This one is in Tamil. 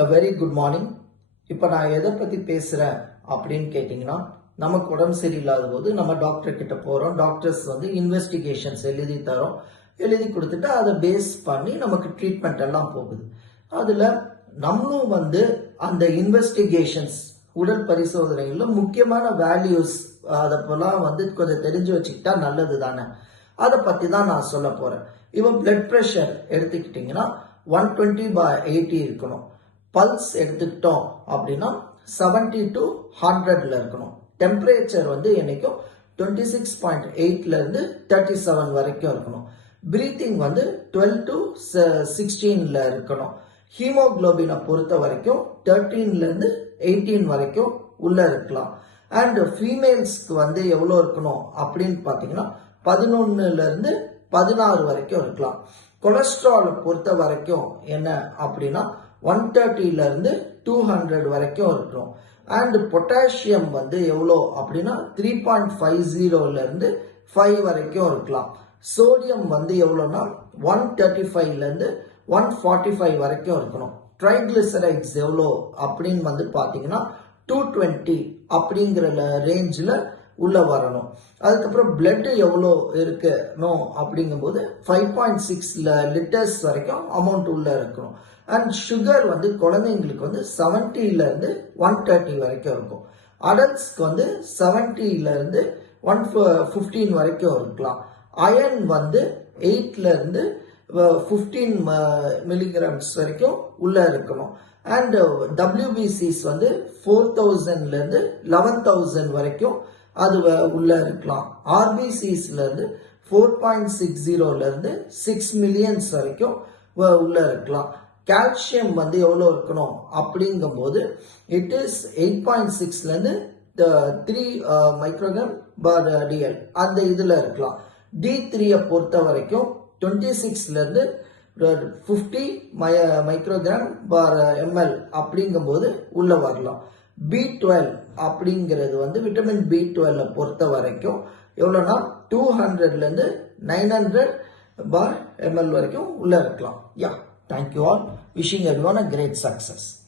அ வெரி குட் மார்னிங் இப்போ நான் எதை பற்றி பேசுகிறேன் அப்படின்னு கேட்டிங்கன்னா நமக்கு உடம்பு சரியில்லாத போது நம்ம டாக்டர் கிட்ட போகிறோம் டாக்டர்ஸ் வந்து இன்வெஸ்டிகேஷன்ஸ் எழுதி தரோம். எழுதி கொடுத்துட்டு அதை பேஸ் பண்ணி நமக்கு ட்ரீட்மெண்ட் எல்லாம் போகுது. அதில் நம்மளும் வந்து அந்த இன்வெஸ்டிகேஷன்ஸ் உடல் பரிசோதனைகளில் முக்கியமான வேல்யூஸ் அதப்பெல்லாம் வந்து கொஞ்சம் தெரிஞ்சு வச்சுக்கிட்டா நல்லது தானே? அதை பற்றி தான் நான் சொல்ல போகிறேன் இப்போ பிளட் ப்ரெஷர் எடுத்துக்கிட்டிங்கன்னா ஒன் டுவெண்ட்டி பை எயிட்டி இருக்கணும். பல்ஸ் எடுத்துக்கிட்டோம் அப்படின்னா செவன்டி டு ஹண்ட்ரட்ல இருக்கணும். டெம்பரேச்சர் வந்து என்னைக்கும் டுவெண்ட்டி சிக்ஸ் பாயிண்ட் எயிட்லேருந்து தேர்ட்டி செவன் வரைக்கும் இருக்கணும். பிரீத்திங் வந்து டுவெல் டு சிக்ஸ்டீனில் இருக்கணும். ஹீமோக்ளோபினை பொறுத்த வரைக்கும் தேர்ட்டீன்லேருந்து எயிட்டீன் வரைக்கும் உள்ள இருக்கலாம். அண்ட் ஃபீமேல்ஸ்க்கு வந்து எவ்வளோ இருக்கணும் அப்படின்னு பார்த்தீங்கன்னா பதினொன்னுலேருந்து பதினாறு வரைக்கும் இருக்கலாம். கொலஸ்ட்ரால் பொறுத்த வரைக்கும் என்ன அப்படின்னா ஒன் தேர்ட்டிலேருந்து டூ ஹண்ட்ரட் வரைக்கும் இருக்கணும். அண்ட் பொட்டாசியம் வந்து எவ்வளோ அப்படின்னா த்ரீ பாயிண்ட் ஃபைவ் ஜீரோலேருந்து ஃபைவ் வரைக்கும் இருக்கலாம். சோடியம் வந்து எவ்வளோனா ஒன் தேர்ட்டி ஃபைவ்லேருந்து ஒன் ஃபார்ட்டி ஃபைவ் வரைக்கும் இருக்கணும். ட்ரைக்ளிசரைட்ஸ் எவ்வளோ அப்படின்னு வந்து பார்த்தீங்கன்னா டூ டுவெண்ட்டி அப்படிங்கிற ரேஞ்சில் உள்ளே வரணும். அதுக்கப்புறம் பிளட்டு எவ்வளோ இருக்கணும் அப்படிங்கும்போது ஃபைவ் பாயிண்ட் சிக்ஸ் லிட்டர்ஸ் வரைக்கும் அமௌண்ட் உள்ளே இருக்கணும். அண்ட் சுகர் வந்து குழந்தைங்களுக்கு வந்து செவன்ட்டிலேருந்து ஒன் தேர்ட்டி வரைக்கும் இருக்கும். அடல்ட்ஸ்க்கு வந்து செவன்ட்டிலேருந்து ஒன் ஃபிஃப்டீன் வரைக்கும் இருக்கலாம். அயன் வந்து எயிட்லேருந்து ஃபிஃப்டீன் மில்லிகிராம்ஸ் வரைக்கும் உள்ளே இருக்கணும். அண்ட் டபிள்யூபிசிஸ் uh, வந்து ஃபோர் தௌசண்ட்லேருந்து லெவன் தௌசண்ட் வரைக்கும் அது உள்ளே இருக்கலாம். ஆர்பிசிஸ்லேருந்து ஃபோர் பாயிண்ட் சிக்ஸ் ஜீரோலேருந்து சிக்ஸ் மில்லியன்ஸ் வரைக்கும் வ- இருக்கலாம். கால்சியம் வந்து எவ்வளோ இருக்கணும்? அப்படிங்கும்போது இட் இஸ் எயிட் பாயிண்ட் சிக்ஸ்லேருந்து த்ரீ மைக்ரோகிராம் பர் டிஎல் அந்த இதில் இருக்கலாம். டி த்ரீயை பொறுத்த வரைக்கும் டுவெண்ட்டி சிக்ஸ்லேருந்து fifty my microgram per ml அப்படிங்கும்போது உள்ளே வரலாம். பி டுவெல் அப்படிங்கிறது வந்து விட்டமின் பி டுவெல்ல பொறுத்த வரைக்கும் எவ்வளோனா டூ ஹண்ட்ரட்லேருந்து நைன் ஹண்ட்ரட் பார் எம்எல் வரைக்கும் உள்ளே இருக்கலாம். யா Thank you all. Wishing everyone a great success.